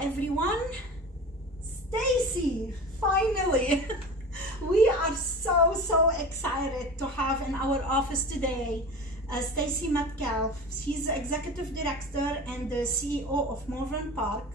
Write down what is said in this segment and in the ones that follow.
everyone. Stacey, finally. We are so excited to have in our office today Stacey MetCalfe. She's the Executive Director and the CEO of Morven Park.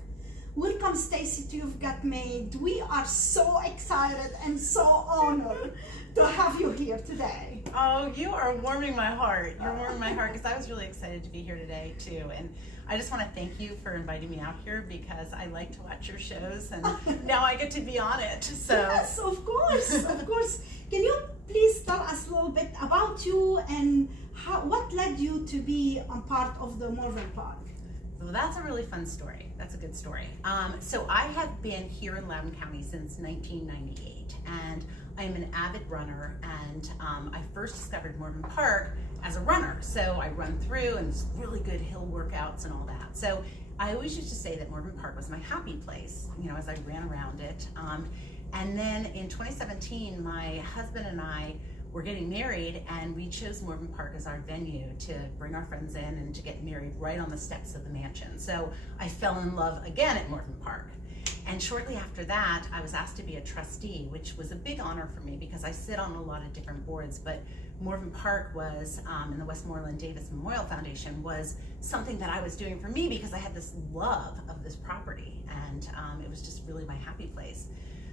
Welcome, Stacey, to You've Got Made. We are so excited and so honored to have you here today. Oh, you are warming my heart. You're warming my heart because I was really excited to be here today too. And I just want to thank you for inviting me out here because I like to watch your shows and now I get to be on it. So yes, of course, of course. Can you please tell us a little bit about you and what led you to be a part of the Morven Park? Well, that's a really fun story. That's a good story. So I have been here in Loudoun County since 1998, and I'm an avid runner, and I first discovered Morven Park as a runner. So I run through and it's really good hill workouts and all that. So I always used to say that Morven Park was my happy place, you know, as I ran around it. And then in 2017, my husband and I were getting married, and we chose Morven Park as our venue to bring our friends in and to get married right on the steps of the mansion. So I fell in love again at Morven Park. And shortly after that, I was asked to be a trustee, which was a big honor for me because I sit on a lot of different boards, but Morven Park was, and the Westmoreland Davis Memorial Foundation was something that I was doing for me because I had this love of this property, and it was just really my happy place.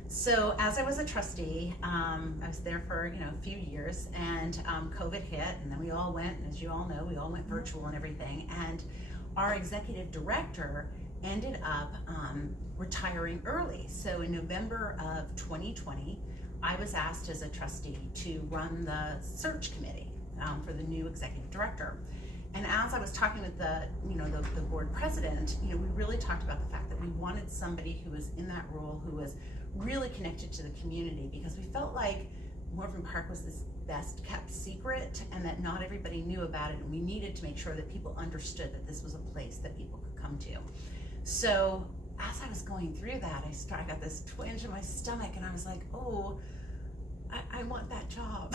So as I was a trustee, I was there for a few years, and COVID hit, and then we all went, as you all know, we all went virtual and everything. And our executive director ended up retiring early. So in November of 2020, I was asked as a trustee to run the search committee for the new executive director. And as I was talking with the board president, we really talked about the fact that we wanted somebody who was in that role who was really connected to the community, because we felt like Morven Park was this best kept secret and that not everybody knew about it, and we needed to make sure that people understood that this was a place that people could come to. So as I was going through that, I got this twinge in my stomach, and I was like, oh, I want that job.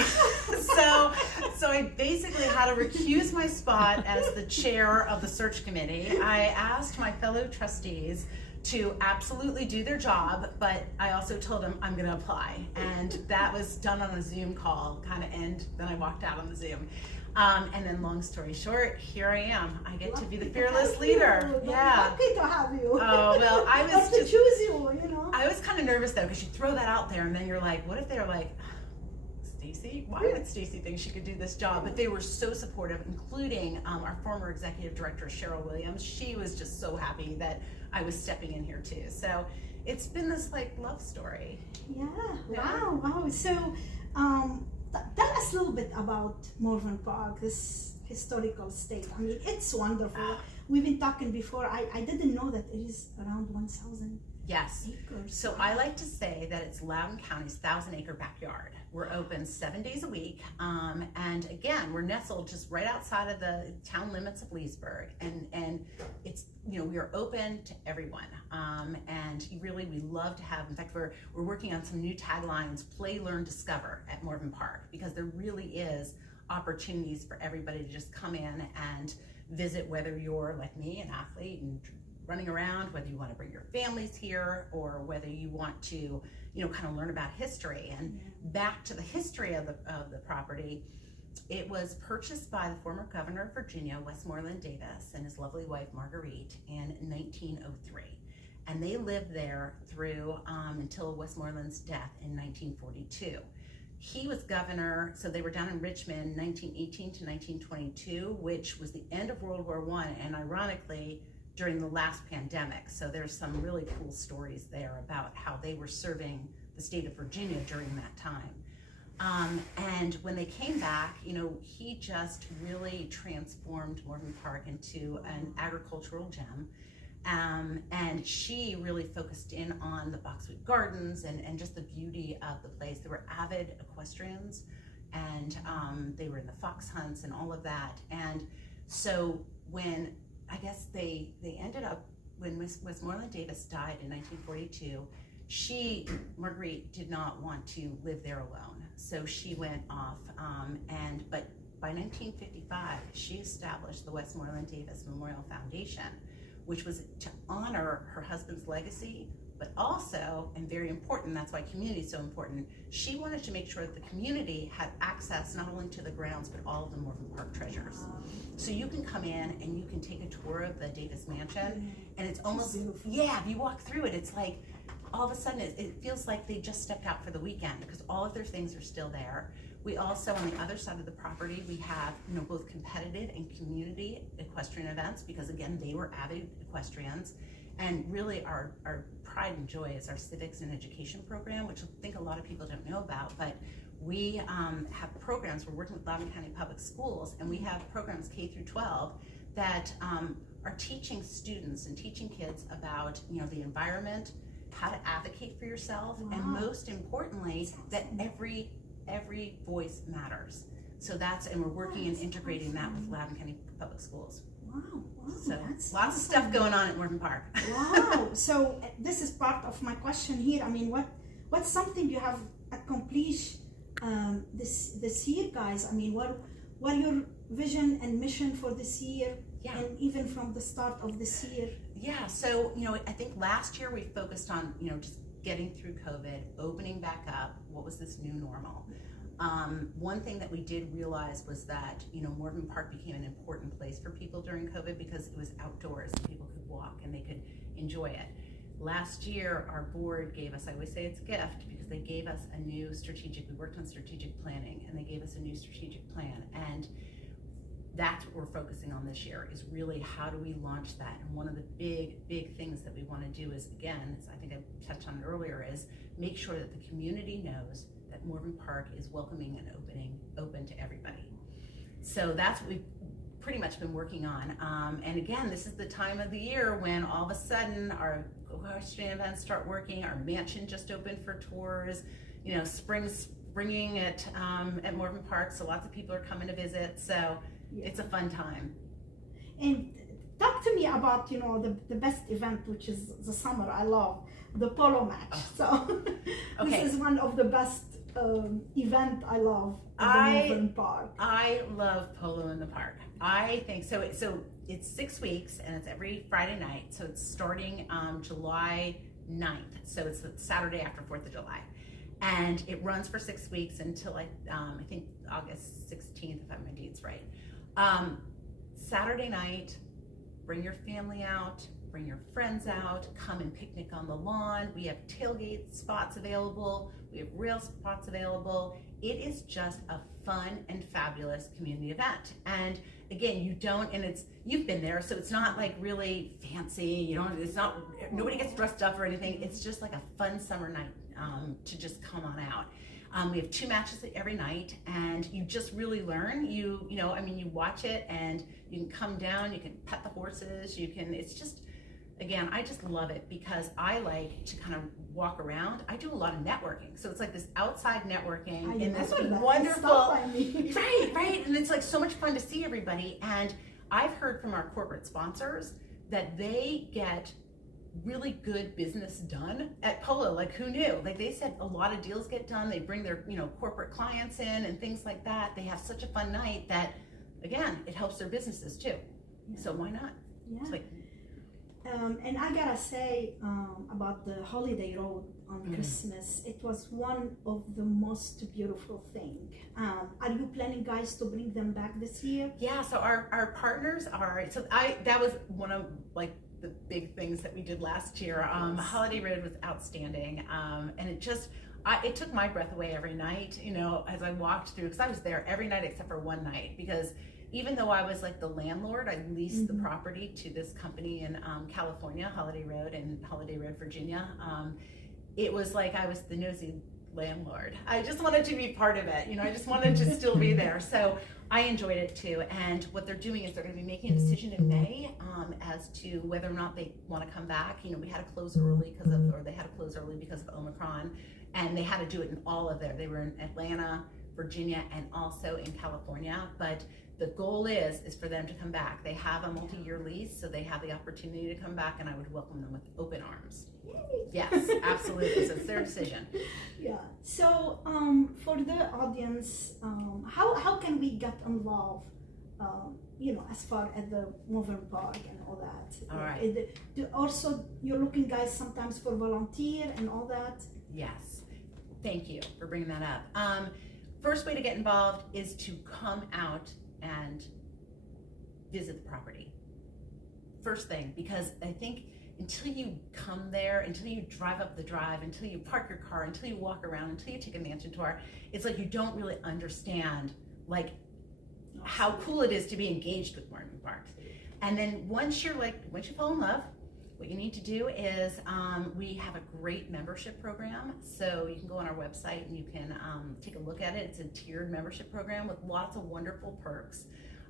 so I basically had to recuse my spot as the chair of the search committee. I asked my fellow trustees to absolutely do their job, but I also told them I'm gonna apply. And that was done on a Zoom call, and then I walked out on the Zoom. And then long story short, here I am. I get to be the fearless leader. Yeah. Lucky to have you. Oh, well, I was to choose you, I was kind of nervous though, because you throw that out there and then you're like, what if they're like, Stacey? Why would Stacey think she could do this job? But they were so supportive, including our former executive director, Cheryl Williams. She was just so happy that I was stepping in here too. So it's been this love story. Yeah. Wow. So tell us a little bit about Morven Park, this historical estate. I mean, it's wonderful. We've been talking before. I didn't know that it is around 1,000 yes. acres. So I like to say that it's Loudoun County's 1,000-acre backyard. We're open 7 days a week. And again, we're nestled just right outside of the town limits of Leesburg. And it's, we are open to everyone. And we love to have, in fact, we're working on some new taglines, play, learn, discover at Morven Park, because there really is opportunities for everybody to just come in and visit, whether you're like me, an athlete and running around, whether you want to bring your families here, or whether you want to, kind of learn about history. And back to the history of the property, it was purchased by the former governor of Virginia, Westmoreland Davis, and his lovely wife, Marguerite, in 1903. And they lived there through until Westmoreland's death in 1942. He was governor, so they were down in Richmond 1918 to 1922, which was the end of World War I, and ironically, during the last pandemic. So there's some really cool stories there about how they were serving the state of Virginia during that time. And when they came back, he just really transformed Morven Park into an agricultural gem. And she really focused in on the boxwood gardens and just the beauty of the place. There were avid equestrians, and they were in the fox hunts and all of that. And so when they ended up, when Westmoreland Davis died in 1942, Marguerite did not want to live there alone. So she went off, but by 1955, she established the Westmoreland Davis Memorial Foundation, which was to honor her husband's legacy, but also, and very important, that's why community is so important, she wanted to make sure that the community had access not only to the grounds, but all of the Morven Park treasures. So you can come in and you can take a tour of the Davis Mansion, and it's almost, yeah, if you walk through it, it's like, all of a sudden it feels like they just stepped out for the weekend because all of their things are still there. We also, on the other side of the property, we have, both competitive and community equestrian events, because again, they were avid equestrians. And really our pride and joy is our civics and education program, which I think a lot of people don't know about, but we have programs. We're working with Loudoun County Public Schools, and we have programs K through 12 that are teaching students and teaching kids about, the environment, how to advocate for yourself, and most importantly, that every voice matters. So and we're working and integrating that with Loudoun County Public Schools. Wow, So that's lots of stuff going on at Morven Park. Wow. So this is part of my question here. I mean, what's something you have accomplished this year, guys? I mean, what are your vision and mission for this year? Yeah. And even from the start of this year? Yeah, so, I think last year we focused on, just getting through COVID, opening back up, what was this new normal? One thing that we did realize was that, Morven Park became an important place for people during COVID because it was outdoors and people could walk and they could enjoy it. Last year, our board gave us, I always say it's a gift, because they gave us a new we worked on strategic planning, and they gave us a new strategic plan. And that's what we're focusing on this year, is really how do we launch that. And one of the big things that we want to do is, again, as I think I touched on earlier, is make sure that the community knows that Morven Park is welcoming and open to everybody. So that's what we've pretty much been working on. And again, this is the time of the year when all of a sudden our equestrian events start working. Our mansion just opened for tours. Springing at Morven Park, so lots of people are coming to visit. So it's a fun time. And talk to me about the best event, which is the summer. I love the polo match. So this is one of the best event I love in Morven Park. I love polo in the park. I think so. It's 6 weeks and it's every Friday night. So it's starting July 9th. So it's the Saturday after 4th of July. And it runs for 6 weeks until I think August 16th, if I have my dates right. Saturday night, bring your family out, bring your friends out, come and picnic on the lawn. We have tailgate spots available. We have rail spots available. It is just a fun and fabulous community event. And again, you've been there, so it's not like really fancy. Nobody gets dressed up or anything. It's just like a fun summer night to just come on out. We have 2 matches every night, and you just really learn. You watch it, and you can come down, you can pet the horses, it's just, again, I just love it because I like to kind of walk around. I do a lot of networking. So it's like this outside networking in this wonderful, right. And it's like so much fun to see everybody. And I've heard from our corporate sponsors that they get really good business done at polo. Like, who knew? Like, they said a lot of deals get done. They bring their corporate clients in and things like that. They have such a fun night that, again, it helps their businesses too. So why not? Yeah. And I gotta say about the holiday road on Christmas, it was one of the most beautiful things. Are you planning, guys, to bring them back this year? Yeah, so our partners are, that was one of the big things that we did last year. Holiday Road was outstanding, and it took my breath away every night, as I walked through, because I was there every night except for one night, because even though I was like the landlord, I leased the property to this company in California, Holiday Road in Holiday Road, Virginia. It was like I was the nosy landlord. I just wanted to be part of it. I just wanted to still be there. So I enjoyed it too. And what they're doing is they're going to be making a decision in May as to whether or not they want to come back. We had to close early because of Omicron, and they had to do it in all of they were in Atlanta, Virginia, and also in California. But the goal is for them to come back. They have a multi-year lease, so they have the opportunity to come back, and I would welcome them with open arms. Yes, absolutely. So it's their decision. Yeah. So for the audience, how can we get involved as far as the Morven Park and all that. All right. Also, you're looking, guys, sometimes for volunteer and all that. Yes. Thank you for bringing that up. First way to get involved is to come out and visit the property. First thing, because I think until you come there, until you drive up the drive, until you park your car, until you walk around, until you take a mansion tour, it's like you don't really understand like how cool it is to be engaged with Morven Park. And then once you fall in love, what you need to do is we have a great membership program. So you can go on our website and you can take a look at it. It's a tiered membership program with lots of wonderful perks.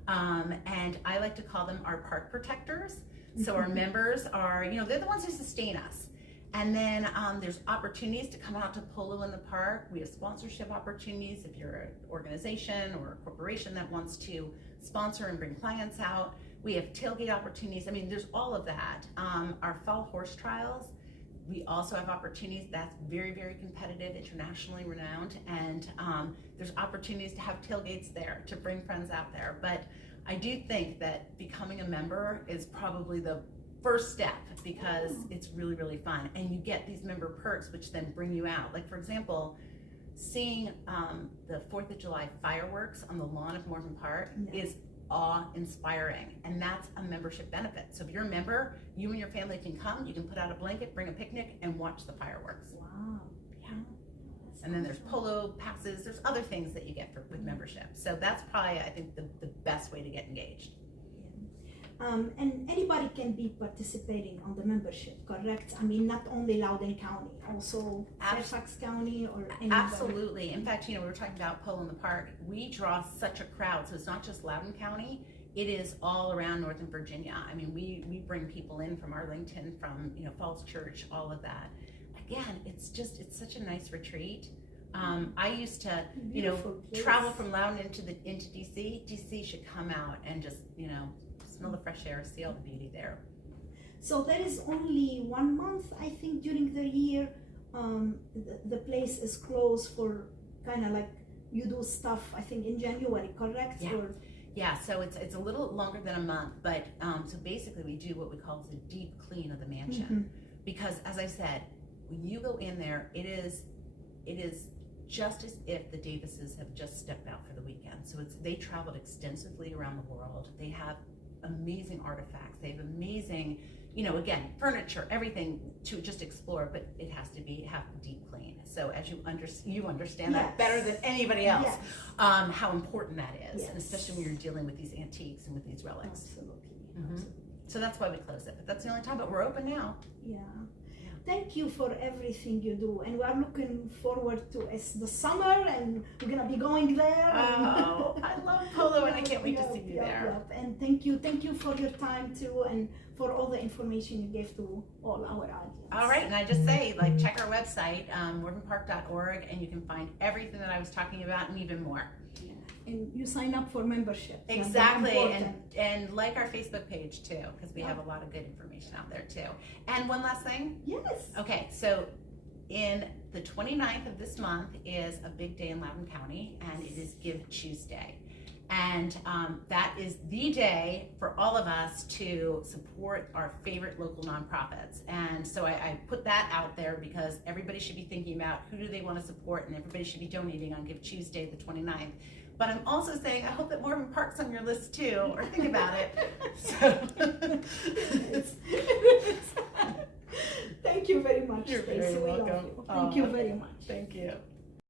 And I like to call them our park protectors. So our members are, they're the ones who sustain us. And then there's opportunities to come out to polo in the park. We have sponsorship opportunities if you're an organization or a corporation that wants to sponsor and bring clients out. We have tailgate opportunities. I mean, there's all of that. Our fall horse trials, we also have opportunities that's very, very competitive, internationally renowned. And there's opportunities to have tailgates there, to bring friends out there. But I do think that becoming a member is probably the first step because it's really, really fun. And you get these member perks, which then bring you out. Like, for example, seeing the 4th of July fireworks on the lawn of Morven Park is awe-inspiring, and that's a membership benefit. So if you're a member, you and your family can come, you can put out a blanket, bring a picnic, and watch the fireworks. Wow. Yeah. And then there's polo passes, there's other things that you get with membership. So that's probably, I think, the best way to get engaged. And anybody can be participating on the membership, correct? I mean, not only Loudoun County, also Fairfax County or anybody. Absolutely. In fact, we were talking about polo in the park. We draw such a crowd, so it's not just Loudoun County. It is all around Northern Virginia. I mean, we bring people in from Arlington, from Falls Church, all of that. Again, it's such a nice retreat. I used to, travel from Loudoun into DC. DC should come out and just, smell the fresh air, see all the beauty there. So there is only 1 month, I think, during the year. The place is closed for kind of like you do stuff, I think, in January, correct? Yeah. Yeah, so it's a little longer than a month, but so basically we do what we call the deep clean of the mansion. Because as I said, when you go in there, it is just as if the Davises have just stepped out for the weekend. So they traveled extensively around the world. They have amazing artifacts. They have amazing, again, furniture, everything to just explore, but it has to have deep clean. So as you understand that better than anybody else, how important that is, and especially when you're dealing with these antiques and with these relics. Absolutely. So that's why we close it, but that's the only time, but we're open now. Yeah. Thank you for everything you do, and we are looking forward to the summer, and we're gonna be going there. Oh, I love polo, and I can't wait to see you there. And thank you for your time too, and for all the information you gave to all our audience. All right, and I just say, check our website, morvenpark.org, and you can find everything that I was talking about and even more. And you sign up for membership. Exactly, and like our Facebook page too, because we have a lot of good information out there too. And one last thing. Yes. Okay, so in the 29th of this month is a big day in Loudoun County, and it is Give Tuesday. And that is the day for all of us to support our favorite local nonprofits. And so I put that out there because everybody should be thinking about who do they want to support, and everybody should be donating on Give Tuesday, the 29th. But I'm also saying I hope that Morven Park's on your list too, or think about it. So. Thank you very much, You're Stacey. very welcome. Thank you very much. Thank you.